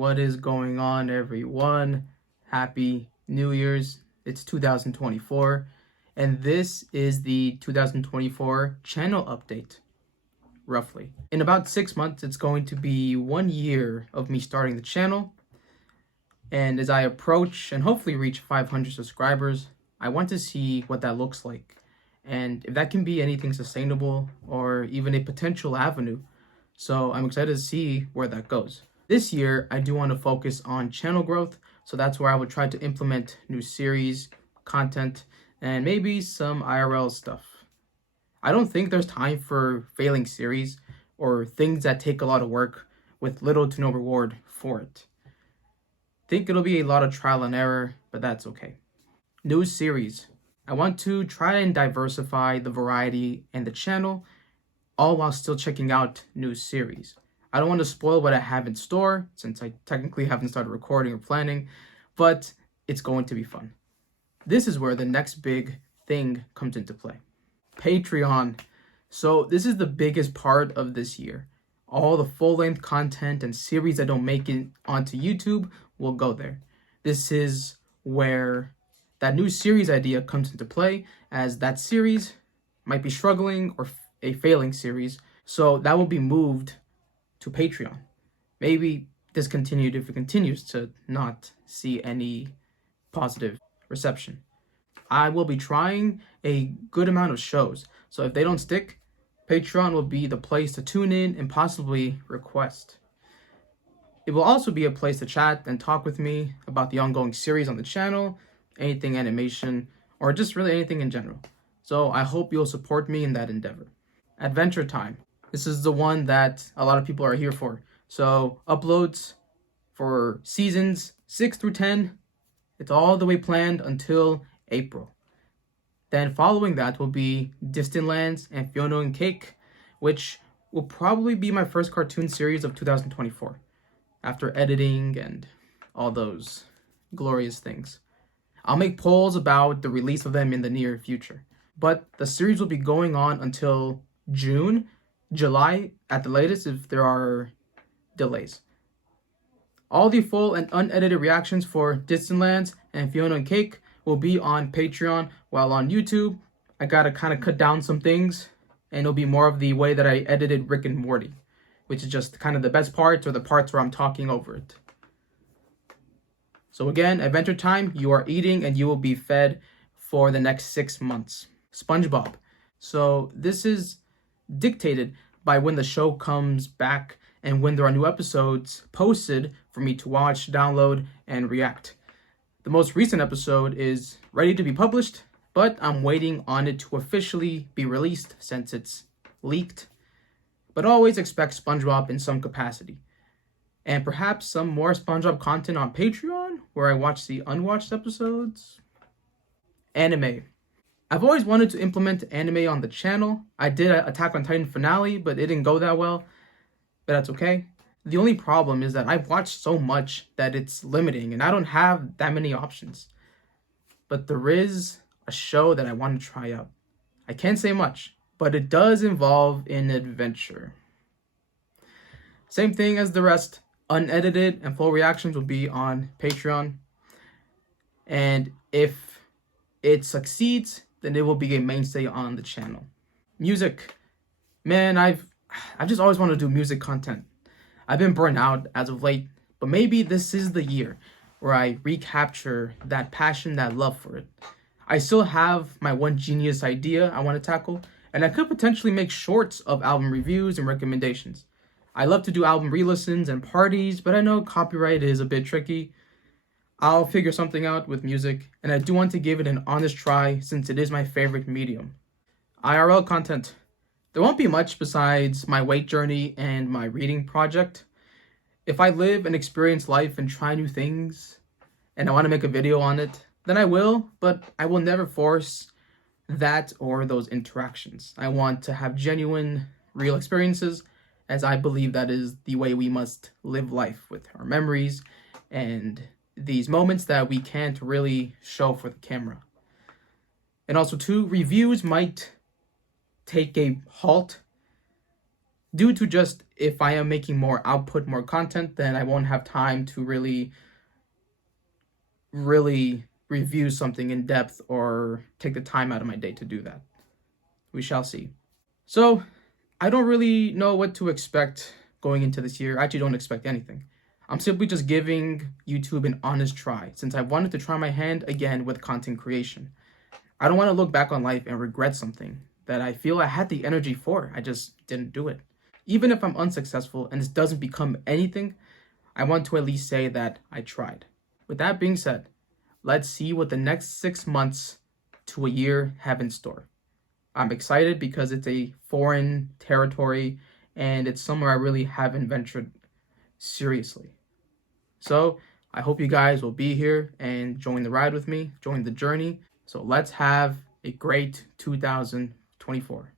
What is going on, everyone? Happy New Year's. It's 2024, and this is the 2024 channel update, roughly. In about 6 months, it's going to be 1 year of me starting the channel, and as I approach and hopefully reach 500 subscribers, I want to see what that looks like, and if that can be anything sustainable or even a potential avenue. So I'm excited to see where that goes. This year, I do want to focus on channel growth, so that's where I would try to implement new series, content, and maybe some IRL stuff. I don't think there's time for failing series or things that take a lot of work with little to no reward for it. I think it'll be a lot of trial and error, but that's okay. New series. I want to try and diversify the variety and the channel, all while still checking out new series. I don't want to spoil what I have in store, since I technically haven't started recording or planning, but it's going to be fun. This is where the next big thing comes into play. Patreon. So this is the biggest part of this year. All the full-length content and series that don't make it onto YouTube will go there. This is where that new series idea comes into play, as that series might be struggling or a failing series, so that will be moved to Patreon. Maybe discontinued if it continues to not see any positive reception. I will be trying a good amount of shows, so if they don't stick, Patreon will be the place to tune in and possibly request. It will also be a place to chat and talk with me about the ongoing series on the channel, anything animation, or just really anything in general. So I hope you'll support me in that endeavor. Adventure Time. This is the one that a lot of people are here for. So uploads for seasons 6 through 10, it's all the way planned until April. Then following that will be Distant Lands and Fiona and Cake, which will probably be my first cartoon series of 2024, after editing and all those glorious things. I'll make polls about the release of them in the near future. But the series will be going on until June, July at the latest if there are delays. All the full and unedited reactions for Distant Lands and Fiona and Cake will be on Patreon, while on YouTube, I gotta kind of cut down some things, and it'll be more of the way that I edited Rick and Morty, which is just kind of the best parts or the parts where I'm talking over it. So again, Adventure Time, you are eating and you will be fed for the next 6 months. SpongeBob. So this is dictated by when the show comes back and when there are new episodes posted for me to watch, download, and react. The most recent episode is ready to be published, but I'm waiting on it to officially be released since it's leaked. But always expect SpongeBob in some capacity. And perhaps some more SpongeBob content on Patreon, where I watch the unwatched episodes. Anime. I've always wanted to implement anime on the channel. I did an Attack on Titan finale, but it didn't go that well. But that's okay. The only problem is that I've watched so much that it's limiting, and I don't have that many options. But there is a show that I want to try out. I can't say much, but it does involve an adventure. Same thing as the rest. Unedited and full reactions will be on Patreon. And if it succeeds, then it will be a mainstay on the channel. Music. Man, I've just always wanted to do music content. I've been burnt out as of late, but maybe this is the year where I recapture that passion, that love for it. I still have my one genius idea I want to tackle, and I could potentially make shorts of album reviews and recommendations. I love to do album re-listens and parties, but I know copyright is a bit tricky. I'll figure something out with music, and I do want to give it an honest try since it is my favorite medium. IRL content. There won't be much besides my weight journey and my reading project. If I live and experience life and try new things, and I want to make a video on it, then I will, but I will never force that or those interactions. I want to have genuine, real experiences, as I believe that is the way we must live life, with our memories and these moments that we can't really show for the camera. And also, too, reviews might take a halt due to just if I am making more output, more content, then I won't have time to really review something in depth or take the time out of my day to do that. We shall see. So, I don't really know what to expect going into this year. I actually don't expect anything. I'm simply just giving YouTube an honest try since I wanted to try my hand again with content creation. I don't want to look back on life and regret something that I feel I had the energy for. I just didn't do it. Even if I'm unsuccessful and this doesn't become anything, I want to at least say that I tried. With that being said, let's see what the next 6 months to a year have in store. I'm excited because it's a foreign territory and it's somewhere I really haven't ventured seriously. So I hope you guys will be here and join the ride with me, join the journey. So let's have a great 2024.